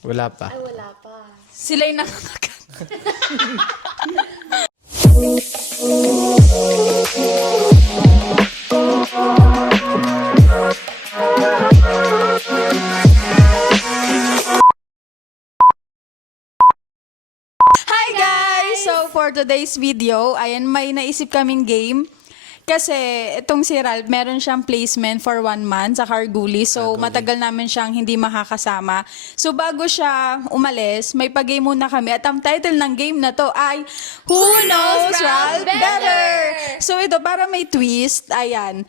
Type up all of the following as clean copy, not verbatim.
Wala pa. Ay, wala pa. Sila'y nakakagat. Hi guys! So for today's video, ayan, may naisip kaming game. Kasi itong si Ralph, meron siyang placement for 1 month sa Carguli. So matagal namin siyang hindi makakasama. So bago siya umalis, may pag-game muna kami. At ang title ng game na to ay Who Knows Ralph Better? So ito, para may twist, ayan.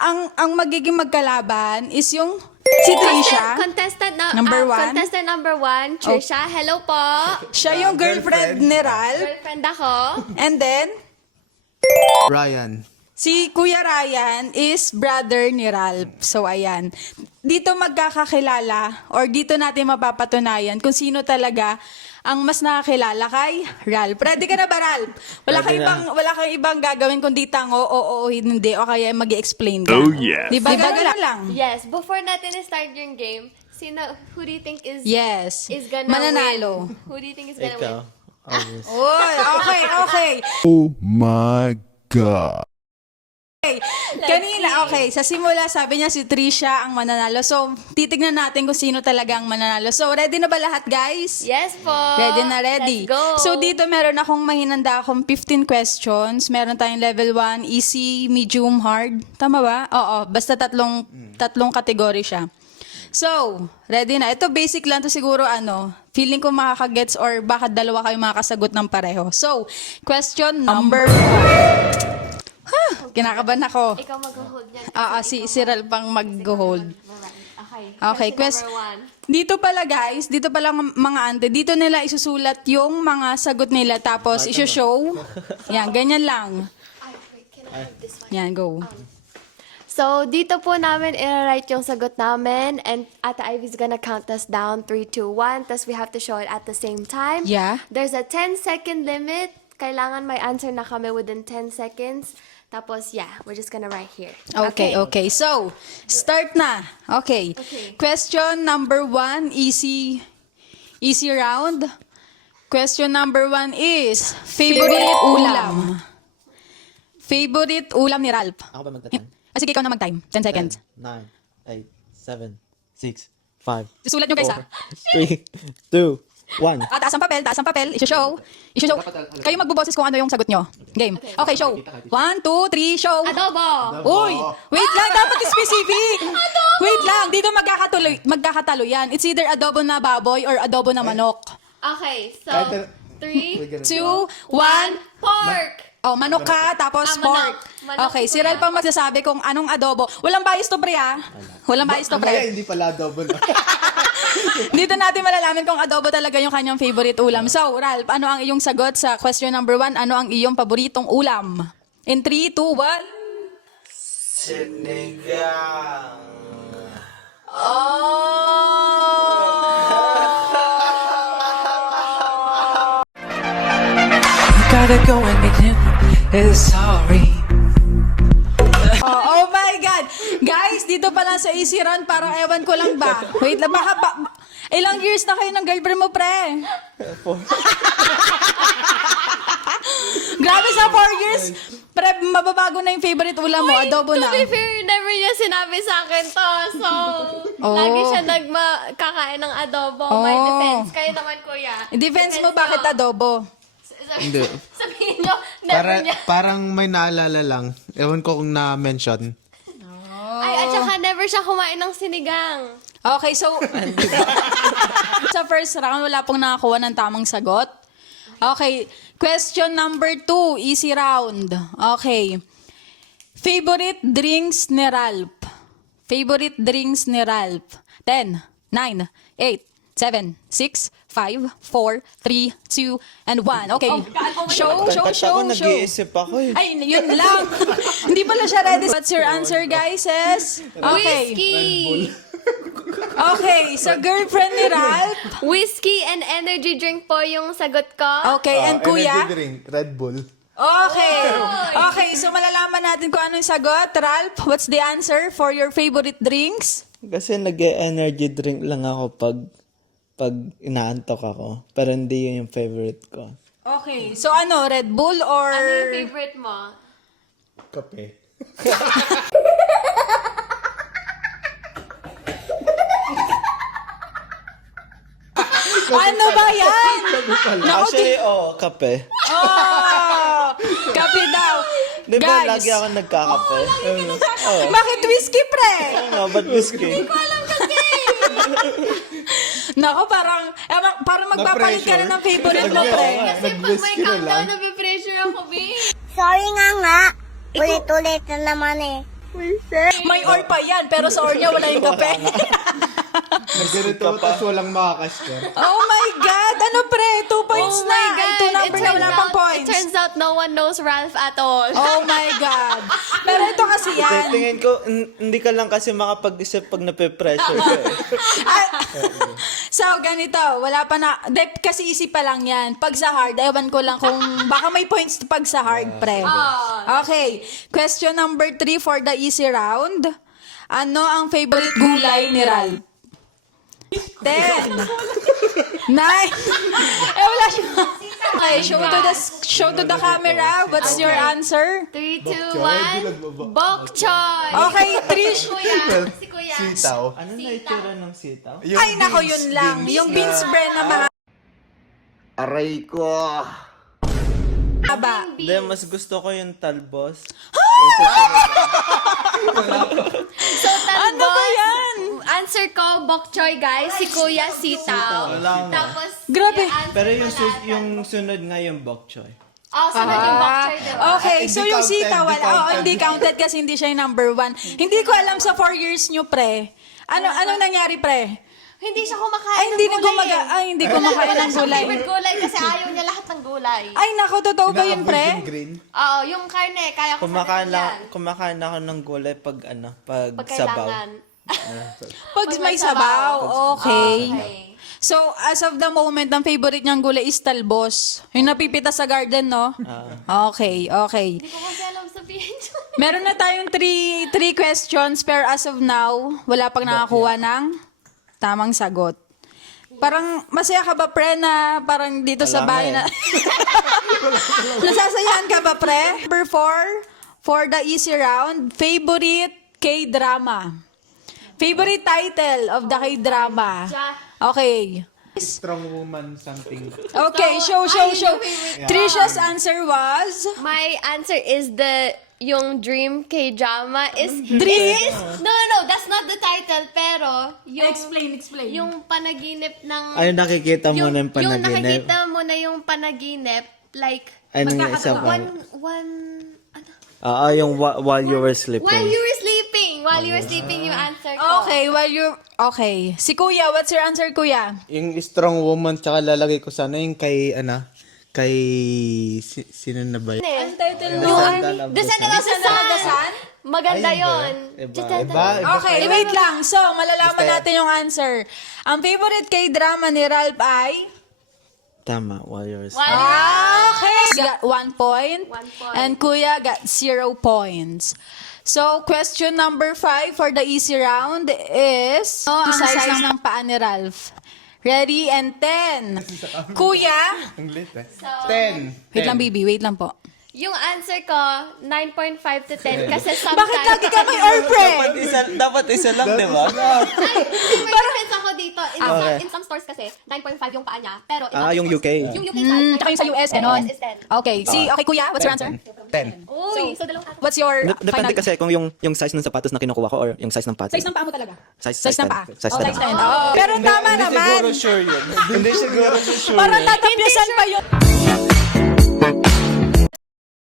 Ang magiging magkalaban is yung si Trisha. Contestant Number one. Contestant number 1, Trisha. Hello po. Siya yung girlfriend ni Ralph. Girlfriend ako. And then, Ryan. si Kuya Ryan is brother ni Ralph. So, ayan. Dito magkakakilala or dito natin mapapatunayan kung sino talaga ang mas nakakilala kay Ralph. Ready ka na ba, Ralph? Wala kang ibang gagawin kundi tango, oo, hindi, o kaya mag-explain ka. Oh, yes. Di ba? Ganun lang. Yes, before natin start yung game, who do you think is Yes. gonna Mananalo. win? Who do you think is gonna Ikaw. win? Obvious. Oy, okay. Oh my God. Okay. Kanina, okay, sa simula sabi niya si Trisha ang mananalo. So, titignan natin kung sino talaga ang mananalo. So, ready na ba lahat, guys? Yes po. Ready na ready. Let's go. So, dito meron akong mahinanda akong 15 questions. Meron tayong level 1, easy, medium, hard. Tama ba? Oo, basta tatlong kategory siya. So, ready na. Ito basic lang to siguro feeling ko makakagets or baka dalawa kayo makakasagot ng pareho. So, question number 1. Kinakabahan ako. Ikaw mag-hold niyan. Si Ralph pang mag-hold. Okay. Question number 1. Dito pala mga ante, dito nila isusulat yung mga sagot nila tapos iso-show. Yan, ganyan lang. Yan, go. So, dito po namin i-write yung sagot namin and Ate Ivy's gonna count us down 3, 2, 1 tapos we have to show it at the same time. Yeah. There's a 10-second limit. Kailangan may answer na kami within 10 seconds. Tapos, we're just gonna write here. Okay. So, start na. Okay. Question number 1, easy round. Question number 1 is, favorite ulam. Favorite ulam ni Ralph. Ako ba magta-time? Sige, ikaw na mag-time. 10 seconds. 9, 8, 7, 6, 5, Susulat nyo guys 3, 2, 1. Taas ang papel. Iso-show. Kayo magbuboses kung ano yung sagot nyo. Game. Okay, show. 1, 2, 3, show. Adobo! Uy! Wait lang, dapat specific. Wait lang, dito magkakatalo yan. It's either adobo na baboy or adobo na manok. Okay, so, 3, 2, 1. pork! Oh, manok ka, tapos manok. pork. Manok Okay, po si Ralph pang magsasabi kung anong adobo. Walang bias to pre, ha? Walang bias to pre. Hindi pala double. Dito natin malalaman kung adobo talaga yung kanyang favorite ulam. So, Ralph, ano ang iyong sagot sa question number 1? Ano ang iyong paboritong ulam? In 3, 2, 1. Sinigang. Gotta go and get him. Sorry. Oh my God! Guys, dito pa lang sa easy run, parang ewan ko lang ba? Wait lang, ilang years na kayo ng girlfriend mo, pre? Grabe sa 4 years. Pre, mababago na yung favorite ulam mo, adobo na. To be fair, never niya sinabi sa akin to. So, lagi siya kakain ng adobo. May defense. Kayo naman, kuya. Defense mo, nyo. bakit adobo? Hindi. Sabihin nyo, never niya. Parang may naalala lang. Ewan ko kung na-mention. Ay, at saka never siya kumain ng sinigang. Okay, so, sa first round, wala pong nakakuha ng tamang sagot. Okay, question number 2, easy round. Okay. Favorite drinks ni Ralph. Favorite drinks ni Ralph. 10, 9, 8, 7, 6, 5, 4, 3, 2, and 1. Okay. Show. Nag-iisip ako eh. Ay, yun lang. Hindi pala siya ready. What's your answer, guys? Okay. Whiskey! Okay, so girlfriend ni Ralph. Whiskey and energy drink po yung sagot ko. Okay, and kuya? Energy drink, Red Bull. Okay. Okay, so malalaman natin kung ano yung sagot. Ralph, what's the answer for your favorite drinks? Kasi nag-energy drink lang ako pag pag inaantok ako. Pero hindi yun yung favorite ko. Okay. So ano, Red Bull or... Ano yung favorite mo? Kape. Ano ba yan? Actually, kape. Oh! Kape daw. Di ba Guys, lagi ako nagkakape? bakit whiskey, pre? Oo nga, ba't whiskey? Nako, parang magpapalit ka na ng favorite mo, pre. Kasi pag may countdown, nabipressure ako, babe. Sorry nga. Ulit-ulit na naman eh. May or pa yan, pero sa or niya wala yung kape. Nagganito tapos walang makakascore. Oh my God! Ano, pre? 2 points Oh na. my God. Two number na, wala pang It points. turns out no one knows Ralph at all. Oh my God. Pero ito kasi yan. Tingin ko, hindi ka lang kasi makapag-isip pag nape-pressure ka eh. So, ganito. Wala pa na. Kasi easy pa lang yan. Pag sa hard, ewan ko lang kung baka may points pag sa hard, pre. Okay. Question number 3 for the easy round. Ano ang favorite gulay ni Ralph? 10. 9. Wala siya. Okay, show to the camera. What's your answer? 3, 2, 1. Bok choy. Okay, Trish. Si Kuya. Sitaw. Ano na itsura ng sitaw? Ay, nako, yun lang. Yung beans bread na mahaba. Aray ko. Hindi, mas gusto ko yung talbos. So, talbos. Ano ba yan? Answer ko, bok choy, guys. Si Kuya, sitaw. Wala nga. Tapos, Grabe. i-answer Pero ko lahat. yung sunod nga yung bok choy. Sunod yung bok choy, diba? Okay, Hindi so yung counted, sitaw, hindi wala. counted. Hindi counted kasi hindi siya yung number 1. Hindi ko alam sa 4 years nyo, pre. Anong nangyari, pre? Hindi siya kumakain Ay, hindi ng gulay. hindi kumakain ng gulay. Favorite gulay kasi ayaw niya lahat ng gulay. Ay, nako, totoo ba yun, Inaavoid pre? yung green. Oo, yung karne, kaya ko Kumakain ako ng gulay pag pag Pag sabaw. kailangan. Pag may sabaw. Okay. Okay. So, as of the moment, ang favorite niyang gulay is talbos. Yung napipita sa garden, no? Okay. Hindi ko kasi alam sabihin. Meron na tayong three questions, pero as of now, wala pang nakakuha ng tamang sagot. Parang masaya ka ba, pre, na parang dito sa Wala bahay nga na... Nasasayahan ka ba, pre? Number 4, for the easy round, favorite K-drama. Favorite title of the K-drama. Okay. Strong woman something. Okay, show. Trisha's answer was... My answer is yung Dream K-drama is... Dream? No, that's not the title, pero yung... Explain. Yung panaginip ng... Ay, nakikita mo na yung Yung panaginip. nakikita mo na yung panaginip, like... Ay, nung isa pa. Ano? Yung while you were sleeping. While you were sleeping, yung answer ko. Okay, si Kuya, what's your answer, Kuya? Yung strong woman, tsaka lalagay ko sana yung kay, sino na ba yun? Ang title mo? Yung Descendant of the Descendant of the Sun. Sun? Maganda yun. Okay, wait lang. So, malalaman natin yung answer. Ang favorite K-drama ni Ralph ay... Tama, while you were sleeping. Okay. Got 1 point. 1 point. And Kuya got 0 points. So, question number 5 for the easy round is... ang size ng paa ni Ralph. Ready? And 10. Kuya? Ang lit eh. 10. Wait lang, baby. Wait lang po. Yung answer ko, 9.5 to 10 kasi sometimes... Bakit lagi ka may or friend? Dapat isa lang, di ba? Ay, may difference ako dito. In some stores kasi, 9.5 yung paa niya. Pero in other yung stores, UK. Yung UK size. Tsaka yung sa US, ganon. US is 10. Okay. Okay, Kuya, what's your answer? 10. Uy, so dalawang What's your Depende final... kasi kung yung size ng sapatos na kinukuha ko or yung size ng pants. Size ng paa mo talaga? Size ng paa? Size Oh, 10. size 10. Oh. Pero tama naman. Siguro sure yun. Hindi siguro sure Parang yun. tatapyasan pa yun.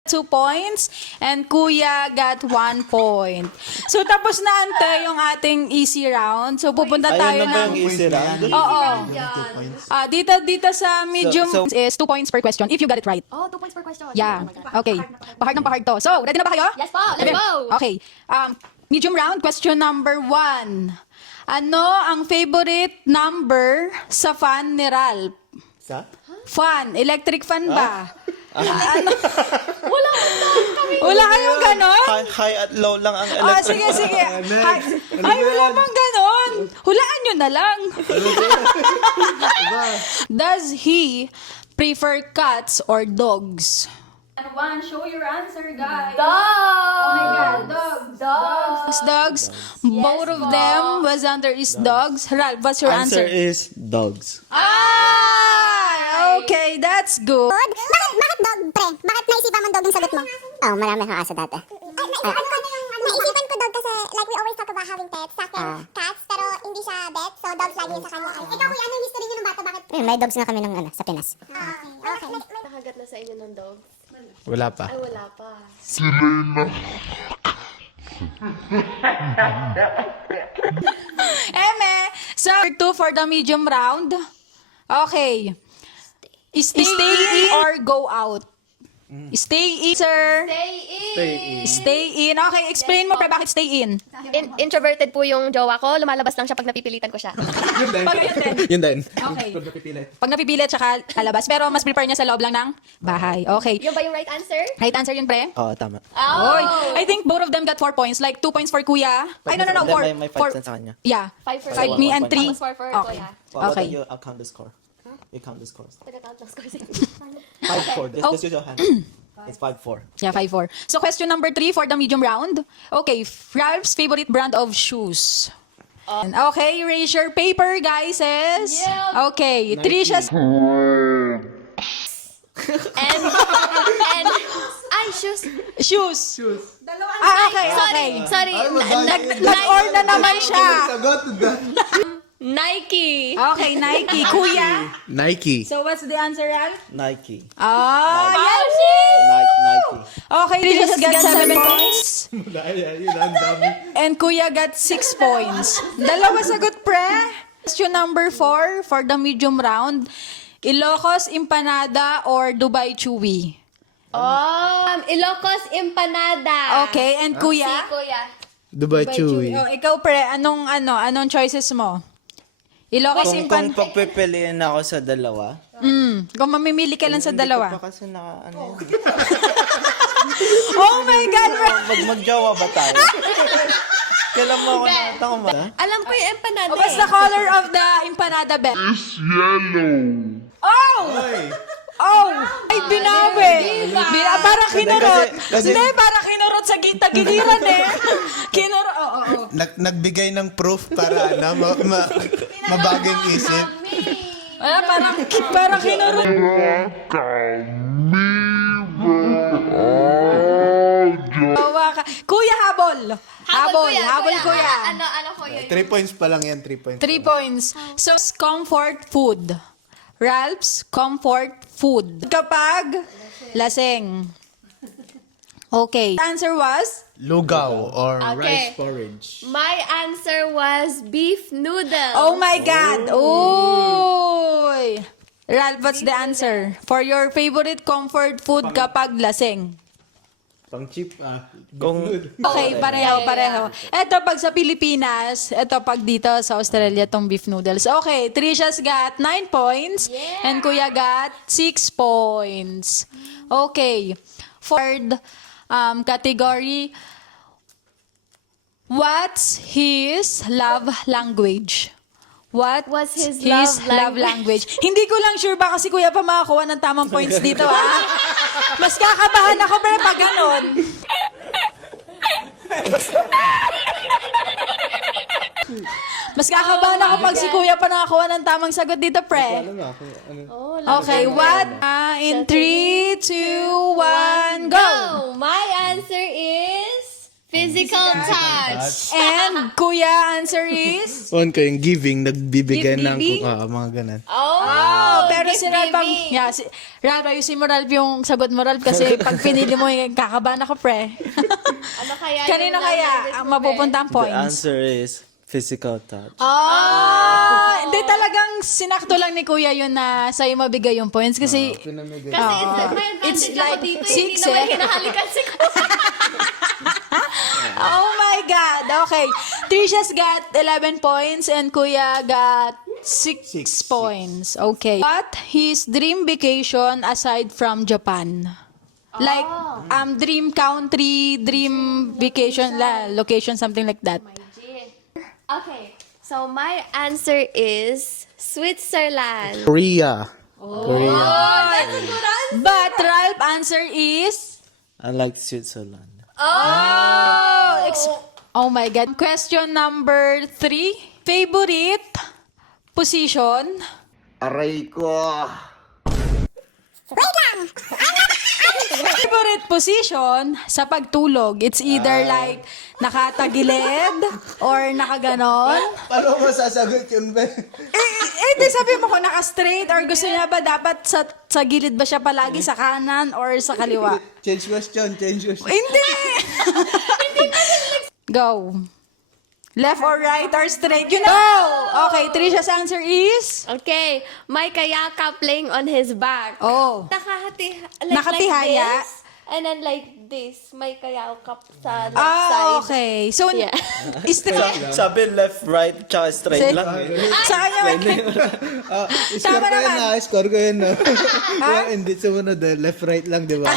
2 points and Kuya got 1 point. So tapos na ante yung ating easy round. So pupunta tayo Ayun na ba ng yung easy round? Oo. Dito sa medium So- is 2 points per question if you got it right. Oh, 2 points per question. Yeah. Okay. Pahard ng pahard to. So, ready na ba kayo? Yes po, let's go. Okay. Medium round, question number 1. Ano ang favorite number sa fan ni Ralph? Sa? Fan, electric fan ba? Kami. Wala kayong ganon? High at low lang ang Ah, electric. sige. Ay, wala pang ganon. Hulaan nyo na lang. Does he prefer cats or dogs? And one, show your answer, guys. Oh my God, dogs. Dogs. Both of them was under is dogs. Ralph, what's your Answer answer? is dogs. Okay, that's good. Bakit dog, pre? Bakit naisipan mo dog yung sagot mo? Oh, marami kang asa dati. Naisipan ko dog kasi like we always talk about having pets. Sa akin, cats, pero hindi siya pet. So dogs lagi sa kanya. Ikaw, kuya, ano yung history niyo ng bata? Bakit? May dogs na kami ng sa Pinas. Okay. Nakagat na sa inyo ng dog? Wala pa. Ay, wala pa. Eme, so 2 for the medium round. Okay. Stay in or go out? Stay in, sir. Stay in. Okay, explain mo pa bakit stay in. Introverted po yung jowa ko. Lumalabas lang siya pag napipilitan ko siya. Yun din. Okay. Pag napipilit, tsaka alabas. Pero mas prepare niya sa loob lang ng bahay. Okay. Yun ba yung right answer? Right answer yun, pre? Oo, tama. Oy, I think both of them got 4 points. Like 2 points for Kuya. Ay, no, Then 4. may 5 cents sa kanya. Yeah. 5 for 5 me and 3. Tapos 4 for Okay. Kuya. Okay. I'll count the score. You count the scores. Taga-count ng scores. 5-4. Just use your hand. It's 5-4. Yeah, 5-4. So question number 3 for the medium round. Okay, Ralph's favorite brand of shoes. Okay, raise your paper, guys. Okay, Trisha's... And shoes. Shoes. Okay. Sorry. Nag-or na naman siya. Sagot na. Nike. Okay, Nike. Kuya. Nike. So what's the answer, Ralph? Nike. Yes. Nike. Okay, Trisha's got 7 points. Yun, ang dami. And Kuya got 6 points. Dalawa sagot, pre. Question number 4 for the medium round. Ilocos Empanada or Dubai Chewy? Ilocos Empanada. Okay, and Si Kuya? Kuya. Dubai Chewy. Oh, ikaw, pre, anong choices mo? Ilocos Kung Empanada. pagpipiliin ako sa dalawa, Kung mamimili ka lang sa hindi dalawa. ko pa kasi ano yun. Oh my God, pre. Magjawa ba tayo? Kailan mo ako nakatang Alam ko yung empanada. What's the color of the empanada, Ben? It's yellow. Oh! Ay, binawi. Parang kinurot. Kasi- Hindi, parang kinurot sa gita-giliran eh. Kinurot, oo. Nagbigay ng proof para mabaging isip. Parang kinurot. Kuya, habol. Habol, kuya. Ano kuya? 3 points pa lang yan, 3 points. 3 points. So, comfort food. Ralph's comfort food. Kapag laseng. Okay. The answer was? Lugaw or Okay. rice porridge. My answer was beef noodles. Oh my God! Oy! Ralph, what's the answer? For your favorite comfort food kapag laseng? Pang cheap, Okay, pareho. Ito pag sa Pilipinas, ito pag dito sa Australia, tong beef noodles. Okay, Trisha's got 9 points and Kuya got 6 points. Okay, third category, what's his love language? What Was his love language? Hindi ko lang sure ba kasi Kuya pa makakuha ng tamang points dito, ha? Mas kakabahan ako, pre, pag ganon. Mas kakabahan ako pag si Kuya pa nakakuha ng tamang sagot dito, pre. Okay, what? In 3, 2, 1, go! My answer is physical touch. And Kuya, answer is? On ko yung giving, nagbibigay ng Giving? mga ganun. Oh, pero gift si Ralph, giving. Ralph, ayusin mo Ralph yung sagot mo Ralph kasi pag pinili mo, kakabahan ako, pre. Ano kaya? Kanino yung kaya language ang mo, mapupunta ang The points? answer is physical touch. Hindi talagang sinakto lang ni Kuya yun na sa'yo mabigay yung points kasi Kasi may advantage It's ako like dito. 6, Hindi naman eh. hinahalikan si Kuya. oh my God. Okay. Trisha's got 11 points and Kuya got 6 points. Okay. What his dream vacation aside from Japan? Like, dream country, dream vacation, location, something like that. Okay. So my answer is Switzerland. Korea. But Ralph answer is... I like Switzerland. Oh my God. Question number 3. Favorite position? Aray ko. Wait lang! Favorite position sa pagtulog? It's either like nakatagilid or nakaganon. Paano mo sasagot yun, Ben? Di sabi mo kung naka-straight or gusto niya ba dapat sa gilid ba siya palagi sa kanan or sa kaliwa? Change question. Hindi! Go. Left or right or straight? You know! Okay, Trisha's answer is? Okay, may kayakap laying on his back. Oh. Nakatihaya? Like this, and then like this, may kayakap sa left side. Ah, okay. So, Yeah. straight. Sabi left, right, tsaka straight lang. Sa kanya, Score Tama ko yun naman. na. Score ko yun na. Hindi sumunod. Left, right lang, di ba?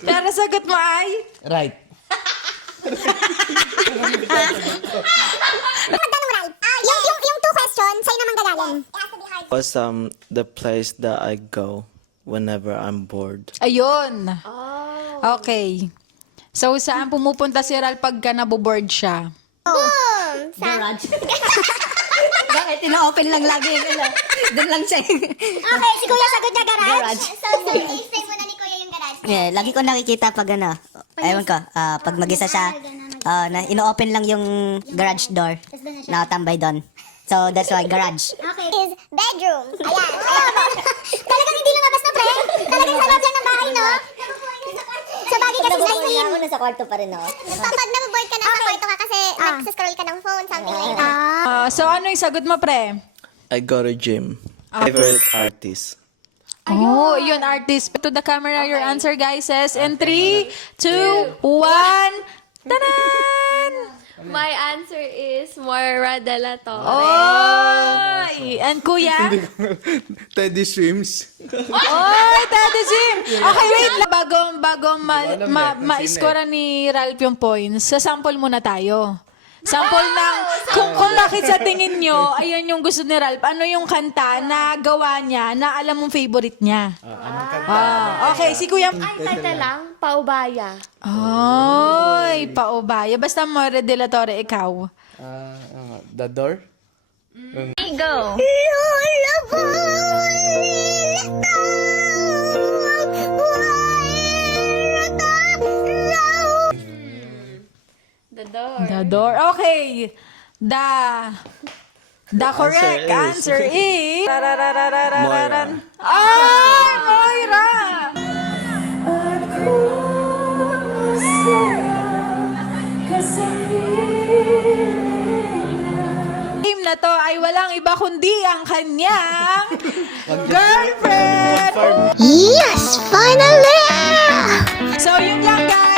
pero sagot mo ay? Right. Magtanong, Ral. Yung two questions, sa'yo naman gagaling. It has to be hard. What's the place that I go whenever I'm bored? Ayun. Okay. So, saan pumupunta si Ral pagka naboboard siya? Boom! Garage. Bakit? Ina-open lang lagi. Doon lang siya. Okay, si Kuya sagot niya garage. Garage. So, explain muna ni Kuya yung garage. Yeah, lagi ko nakikita pag ewan ko, pag mag-isa siya, na ino-open lang yung garage door. Nakatambay doon. So, that's why, garage. Okay. Is bedroom. Ayan. Talagang hindi lumabas na, pre. Talagang sa loob lang ng bahay, no? Sa bagay kasi sa team. Ako nasa kwarto pa rin, no? Kapag nababoard ka na sa kwarto ka kasi nagsascroll ka ng phone, something like that. So, ano yung sagot mo, pre? I go to gym. Favorite artist. Oh, yun, artist. To the camera, your answer, guys, says in 3, 2, 1, tanan! My answer is Moira de la Torre. Oy! And kuya? Teddy swims. Oy, Teddy Jim! Okay, wait lang. Bago ma-score ni Ralph yung points, sa sample muna tayo. Sample ng, kung bakit sa tingin nyo, ayan yung gusto ni Ralph, ano yung kanta na gawa niya, na alam mong favorite niya? Okay, si Kuya. Ay, title lang, Paubaya. Ay, paubaya. Basta Moira de la Torre, ikaw. The door? Go! The door. The door. Okay. The correct answer is... Moira. Ay, Moira! Game na to ay walang iba kundi ang kanyang girlfriend! Yes! Finally! So, yun lang guys.